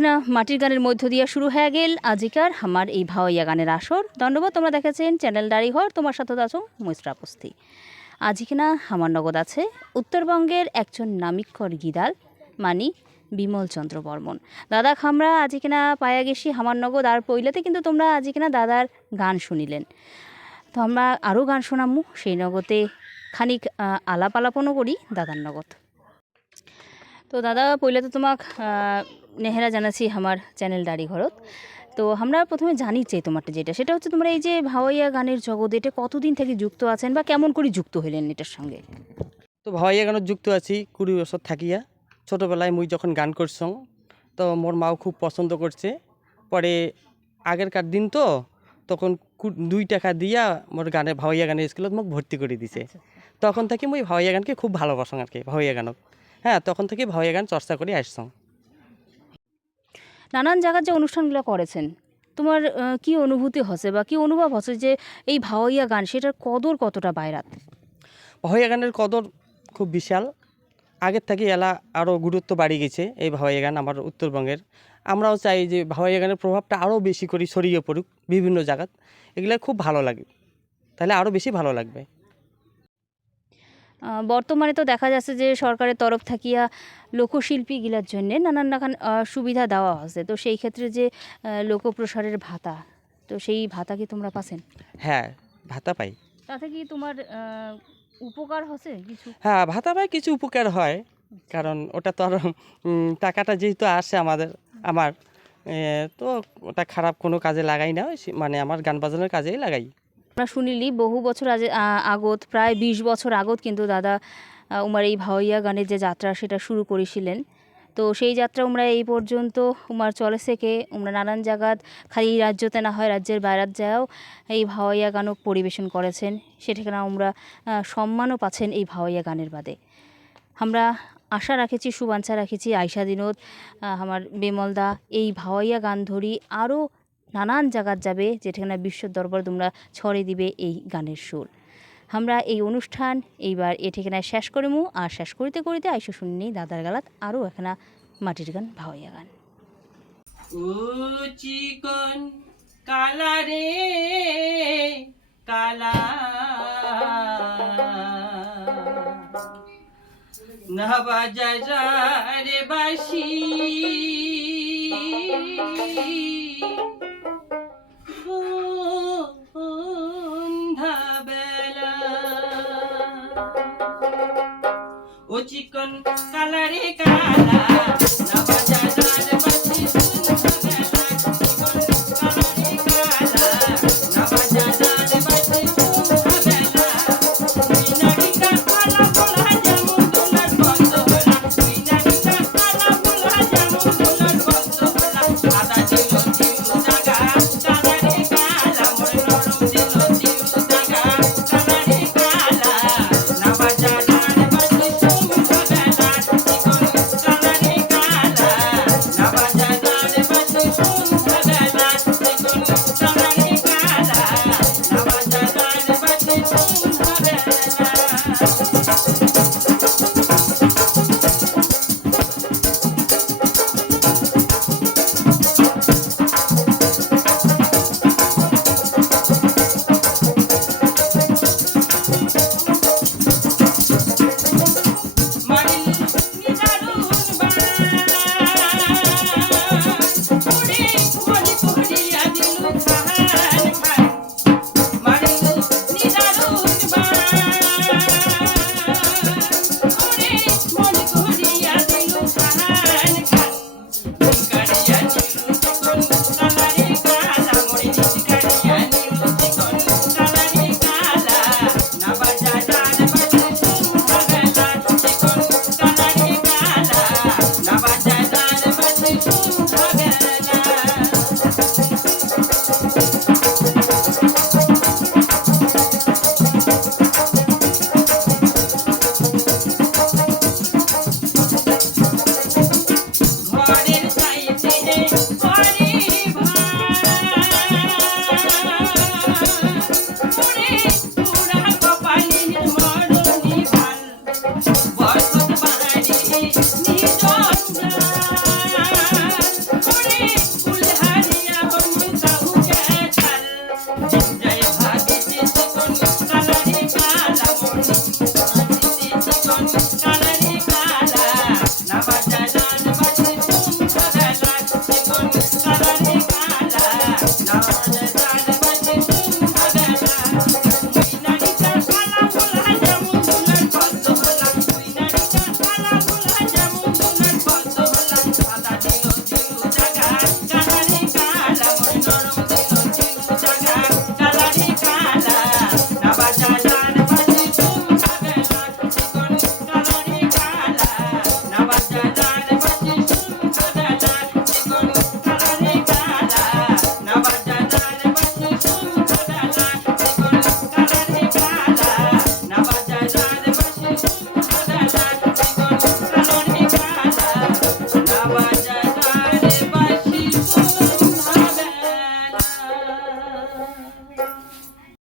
এখানে মাটির গানের মধ্য দিয়া শুরু হয়ে গেল। আজিকার আমার এই ভাওয়াইয়া গানের আসর। ধন্যবাদ, তোমরা দেখেছেন চ্যানেল দাড়ি ঘর তোমার সাথে আছো মৈত্রা উপস্থি আজিকিনা আমার নগদ আছে উত্তরবঙ্গের একজন নামিকর গিদাল, মানি বিমল চন্দ্র বর্মন। দাদা খামরা আজিকিনা পায়া গেছি হামার নগদ। আর পইলাতে কিন্তু তোমরা আজিকিনা দাদার গান শুনিলেন। তো আমরা আরও গান শোনামু। সেই নগতে খানিক আলাপ আলাপনও করি দাদার নগদ। তো দাদা পইলে তো তোমাক নেহেরা জানাছি আমার চ্যানেল দাড়ি ঘরত। তো আমরা প্রথমে জানি চাই তোমারটা যেটা সেটা হচ্ছে তোমরা এই যে ভাওয়াইয়া গানের জগৎ এটা কতদিন থেকে যুক্ত আছেন বা কেমন করে যুক্ত হইলেন এটার সঙ্গে? তো ভাওয়াইয়া গানত যুক্ত আছি কুড়ি বছর থাকিয়া। ছোটোবেলায় মুই যখন গান করছং তো মোর মাও খুব পছন্দ করছে। পরে আগেরকার দিন তো তখন কু- দুই টাকা দিয়া মোর গানে ভাওয়াইয়া গানের স্কুলত মোক ভর্তি করে দিছে। তখন থেকে মুই ভাওয়াইয়া গানকে খুব ভালোবাসং আর কি ভাওয়াইয়া গানক হ্যাঁ তখন থেকে ভাওয়াইয়া গান চর্চা করে আসছং নানান জায়গার যে অনুষ্ঠানগুলো করেছেন তোমার কি অনুভূতি হচ্ছে বা কি অনুভব হচ্ছে যে এই ভাওয়াইয়া গান সেটার কদর কতটা বাইরাত? ভাওয়াইয়া গানের কদর খুব বিশাল। আগের থেকে এলা আরও গুরুত্ব বাড়ি গেছে এই ভাওয়াইয়া গান আমার উত্তরবঙ্গের। আমরাও চাই যে ভাওয়াইয়া গানের প্রভাবটা আরও বেশি করে ছড়িয়ে পড়ুক বিভিন্ন জায়গাত। এগুলো খুব ভালো লাগে। তাহলে আরও বেশি ভালো লাগবে। বর্তমানে তো দেখা যাচ্ছে যে সরকারের তরফ থাকিয়া লোকশিল্পী গিলার জন্যে নানান নানান সুবিধা দেওয়া হচ্ছে তো সেই ক্ষেত্রে যে লোকপ্রসারের ভাতা তো সেই ভাতা কি তোমরা পাচ্ছেন? হ্যাঁ ভাতা পাই। তাতে কি তোমার উপকার হচ্ছে কিছু? হ্যাঁ ভাতা পাই কিছু উপকার হয়। কারণ ওটা তো আর টাকাটা যেহেতু আসে আমাদের আমার তো ওটা খারাপ কোনো কাজে লাগাই না। মানে আমার গান বাজানোর কাজেই লাগাই। আমরা শুনিলি, বহু বছর আজ আগত, প্রায় বিশ বছর আগত কিন্তু দাদা উমার এই ভাওয়াইয়া গানের যে যাত্রা সেটা শুরু করেছিলেন। তো সেই যাত্রা আমরা এই পর্যন্ত, উমার চলে থেকে আমরা নানান জায়গাত, খালি রাজ্যতে না হয় রাজ্যের বাইরাত যাও এই ভাওয়াইয়া গানও পরিবেশন করেছেন। সেটাকে আমরা সম্মানও পাচ্ছেন এই ভাওয়াইয়া গানের বাদে। আমরা আশা রাখেছি শুভাঞ্ছা রাখেছি আয়সা দিনত আমার বেমলদা, এই ভাওয়াইয়া গান ধরি আরও নানান জায়গাত যাবে যেখানে বিশ্ব দরবার তোমরা ছড়ে দিবে এই গানের সুর। আমরা এই অনুষ্ঠান এইবার এ ঠিকানায় শেষ করিমু, আর শেষ করিতে করিতে আইসো শুনিনি দাদার গালাত, আরও একখানা মাটির গান ভাওয়াইয়া গান। চিকন কালা রে কালা। রে বাসি। চিকন কালারে কালা।